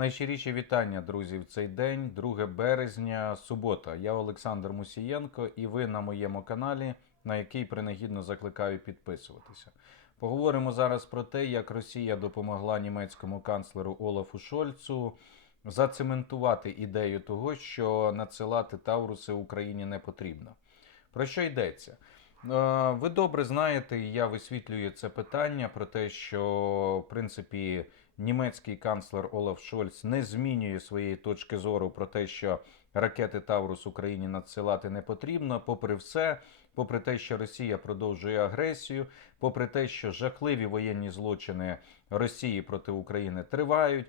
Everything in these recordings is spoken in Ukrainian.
Найщиріші вітання, друзі, в цей день, 2 березня, субота. Я Олександр Мусієнко, і ви на моєму каналі, на який принагідно закликаю підписуватися. Поговоримо зараз про те, як Росія допомогла німецькому канцлеру Олафу Шольцу зацементувати ідею того, що надсилати Тавруси Україні не потрібно. Про що йдеться? Е, Ви добре знаєте, і я висвітлюю це питання про те, що в принципі німецький канцлер Олаф Шольц не змінює своєї точки зору про те, що ракети Таврус Україні надсилати не потрібно. Попри все, попри те, що Росія продовжує агресію, попри те, що жахливі воєнні злочини Росії проти України тривають,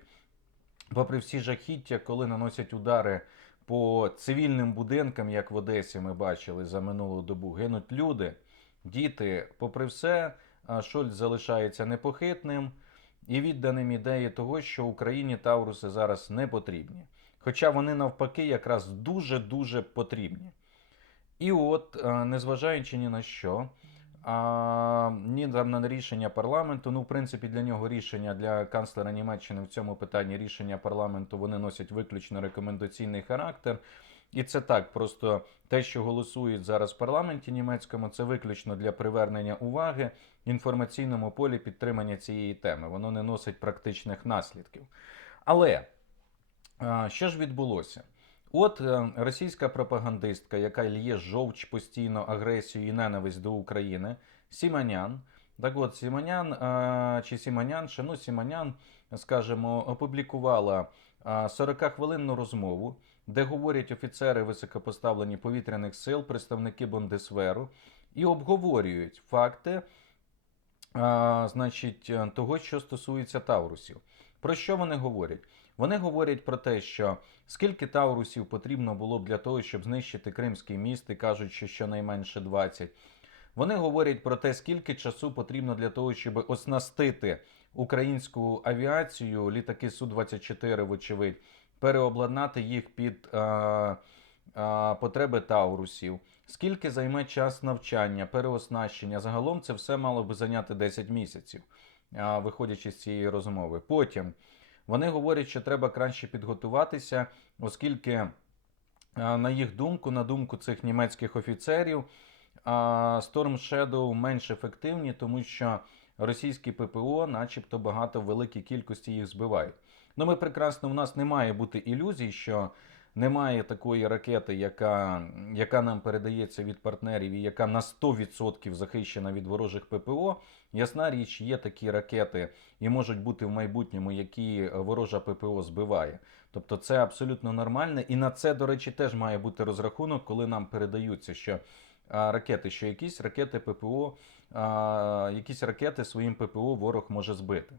попри всі жахіття, коли наносять удари по цивільним будинкам, як в Одесі ми бачили за минулу добу, гинуть люди, діти. Попри все, Шольц залишається непохитним і відданим ідеї того, що Україні Тавруси зараз не потрібні. Хоча вони навпаки якраз дуже-дуже потрібні. І от, е, незважаючи ні на що, а, ні там на рішення парламенту. Ну, в принципі, для нього рішення для канцлера Німеччини в цьому питанні рішення парламенту вони носять виключно рекомендаційний характер. І це так, просто те, що голосують зараз в парламенті німецькому, це виключно для привернення уваги інформаційному полі підтримання цієї теми. Воно не носить практичних наслідків. Але що ж відбулося? От е, російська пропагандистка, яка лє жовч постійно агресію і ненависть до України, Сіманян. Так от, Сіманян е, чи Сіманянша, ну Сіманян, скажімо, опублікувала е, 40-хвилинну розмову, де говорять офіцери високопоставлені повітряних сил, представники Бондесверу, і обговорюють факти, а, значить, е, того, що стосується Таврусів. Про що вони говорять? Вони говорять про те, що скільки Таурусів потрібно було б для того, щоб знищити Кримський міст, і кажуть, що щонайменше 20. Вони говорять про те, скільки часу потрібно для того, щоб оснастити українську авіацію, літаки Су-24, вочевидь, переобладнати їх під е, е, потреби Таурусів. Скільки займе час навчання, переоснащення? Загалом це все мало би зайняти 10 місяців, а, виходячи з цієї розмови. Потім вони говорять, що треба краще підготуватися, оскільки, а, на їх думку, на думку цих німецьких офіцерів, а, Storm Shadow менш ефективні, тому що російські ППО, начебто, багато в великій кількості їх збивають. Ну, ми прекрасно, у нас не має бути ілюзій, що немає такої ракети, яка, яка нам передається від партнерів і яка на 100% захищена від ворожих ППО. Ясна річ, є такі ракети і можуть бути в майбутньому, які ворожа ППО збиває. Тобто це абсолютно нормально. І на це, до речі, теж має бути розрахунок, коли нам передаються, що ракети, що якісь ракети ППО, а, якісь ракети своїм ППО ворог може збити.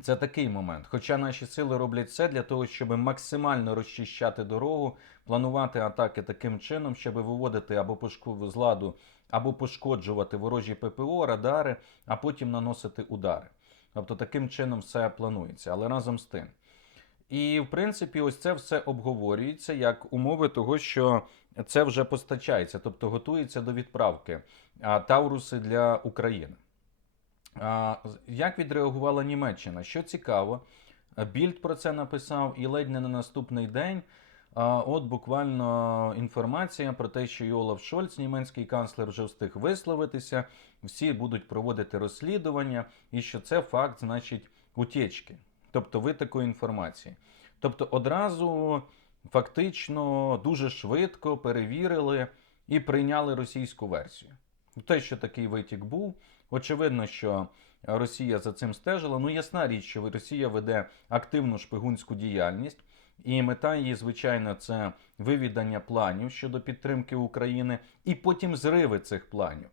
Це такий момент. Хоча наші сили роблять все для того, щоб максимально розчищати дорогу, планувати атаки таким чином, щоб виводити або пошку з ладу, або пошкоджувати ворожі ППО, радари, а потім наносити удари. Тобто таким чином все планується, але разом з тим. І в принципі, ось це все обговорюється як умови того, що це вже постачається, тобто готується до відправки Тауруси для України. Як відреагувала Німеччина? Що цікаво, Більд про це написав, і ледь не на наступний день. От буквально інформація про те, що і Шольц, німецький канцлер, вже встиг висловитися, всі будуть проводити розслідування, і що це факт, значить, утечки, тобто витоку інформації. Тобто одразу фактично дуже швидко перевірили і прийняли російську версію. Те, що такий витік був, Очевидно, що Росія за цим стежила. Ну, ясна річ, що Росія веде активну шпигунську діяльність, і мета її, звичайно, це вивідання планів щодо підтримки України і потім зриви цих планів.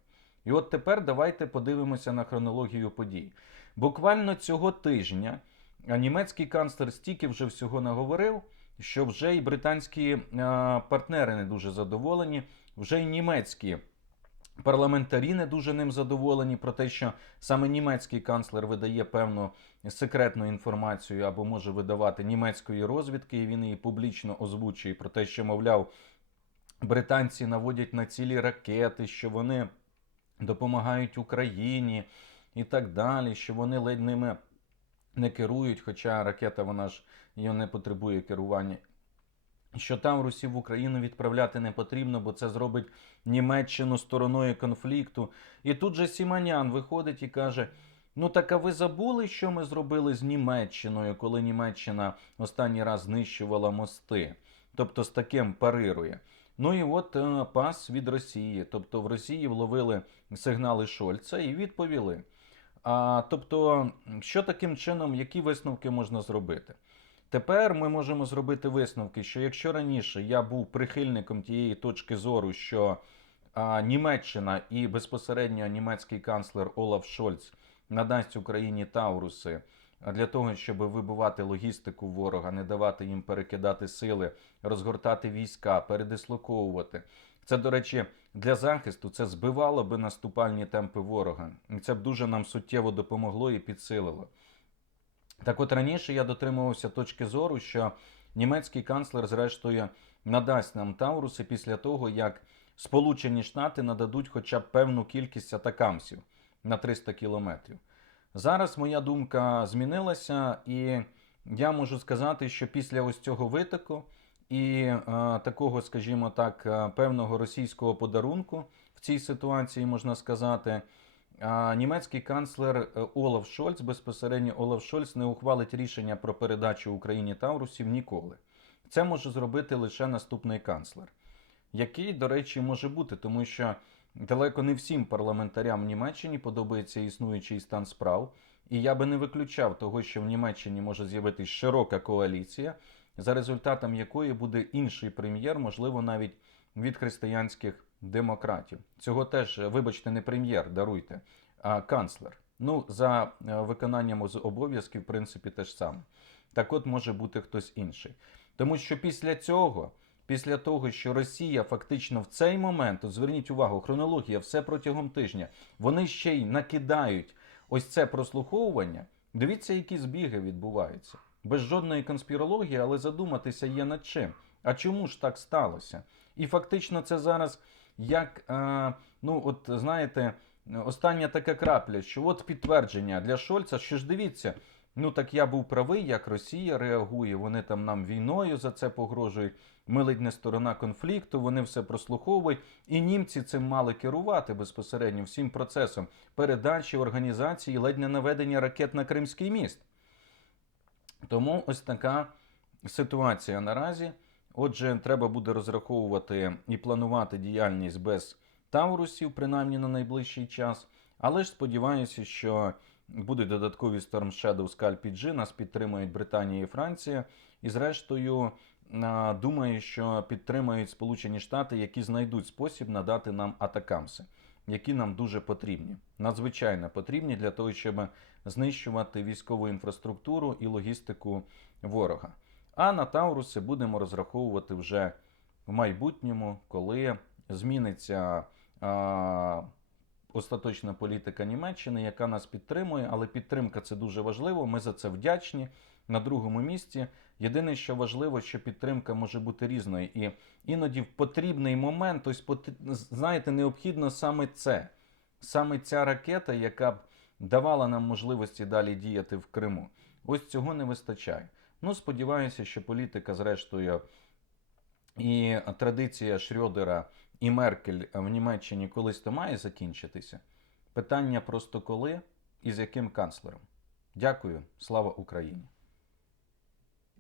І от тепер давайте подивимося на хронологію подій. Буквально цього тижня німецький канцлер стільки вже всього наговорив, що вже і британські партнери не дуже задоволені, вже й німецькі Парламентарі не дуже ним задоволені про те, що саме німецький канцлер видає певну секретну інформацію або може видавати німецької розвідки, і він її публічно озвучує про те, що, мовляв, британці наводять на цілі ракети, що вони допомагають Україні і так далі, що вони ледь ними не керують, хоча ракета вона ж її не потребує керування. Що Таврусі в Україну відправляти не потрібно, бо це зробить Німеччину стороною конфлікту. І тут же Сіманян виходить і каже: Ну так а ви забули, що ми зробили з Німеччиною, коли Німеччина останній раз знищувала мости? Тобто з таким парирує. Ну і от е, пас від Росії. Тобто в Росії вловили сигнали Шольца і відповіли. А, тобто, що таким чином, які висновки можна зробити? Тепер ми можемо зробити висновки, що якщо раніше я був прихильником тієї точки зору, що а, Німеччина і безпосередньо німецький канцлер Олаф Шольц надасть Україні Тауруси для того, щоб вибивати логістику ворога, не давати їм перекидати сили, розгортати війська, передислоковувати. Це, до речі, для захисту це збивало би наступальні темпи ворога. Це б дуже нам суттєво допомогло і підсилило. Так от раніше я дотримувався точки зору, що німецький канцлер, зрештою, надасть нам Тауруси після того, як Сполучені Штати нададуть хоча б певну кількість атакамсів на 300 кілометрів. Зараз моя думка змінилася, і я можу сказати, що після ось цього витоку і е, такого, скажімо так, е, певного російського подарунку в цій ситуації можна сказати. Німецький канцлер е, Олаф Шольц безпосередньо Олаф Шольц не ухвалить рішення про передачу Україні Таурусів ніколи. Це може зробити лише наступний канцлер, який, до речі, може бути, тому що далеко не всім парламентарям в Німеччині подобається існуючий стан справ. І я би не виключав того, що в Німеччині може з'явитись широка коаліція, за результатом якої буде інший прем'єр, можливо, навіть від християнських демократів. Цього теж, вибачте, не прем'єр, даруйте, а канцлер. Ну, за е, виконанням обов'язків, в принципі, те ж саме. Так от може бути хтось інший. Тому що після цього, після того, що Росія фактично в цей момент, от зверніть увагу, хронологія, все протягом тижня, вони ще й накидають ось це прослуховування. Дивіться, які збіги відбуваються. Без жодної конспірології, але задуматися є над чим. А чому ж так сталося? І фактично це зараз як, е, ну от знаєте, остання така крапля, що от підтвердження для Шольца, що ж дивіться, ну так я був правий, як Росія реагує, вони там нам війною за це погрожують. Ми ледь не сторона конфлікту, вони все прослуховують, і німці цим мали керувати безпосередньо всім процесом передачі організації, ледь не наведення ракет на Кримський міст. Тому ось така ситуація наразі. Отже, треба буде розраховувати і планувати діяльність без Таурусів, принаймні на найближчий час. Але ж сподіваюся, що будуть додаткові Storm Shadow Scalp PG, нас підтримують Британія і Франція. І зрештою, думаю, що підтримають Сполучені Штати, які знайдуть спосіб надати нам атакамси, які нам дуже потрібні. Надзвичайно потрібні для того, щоб знищувати військову інфраструктуру і логістику ворога. А на Тауруси будемо розраховувати вже в майбутньому, коли зміниться а, остаточна політика Німеччини, яка нас підтримує. Але підтримка це дуже важливо. Ми за це вдячні. На другому місці. Єдине, що важливо, що підтримка може бути різною. І іноді в потрібний момент, ось знаєте, необхідно саме це, саме ця ракета, яка б давала нам можливості далі діяти в Криму. Ось цього не вистачає. Ну, сподіваюся, що політика, зрештою, і традиція Шрьодера і Меркель в Німеччині колись то має закінчитися. Питання просто коли і з яким канцлером. Дякую, слава Україні!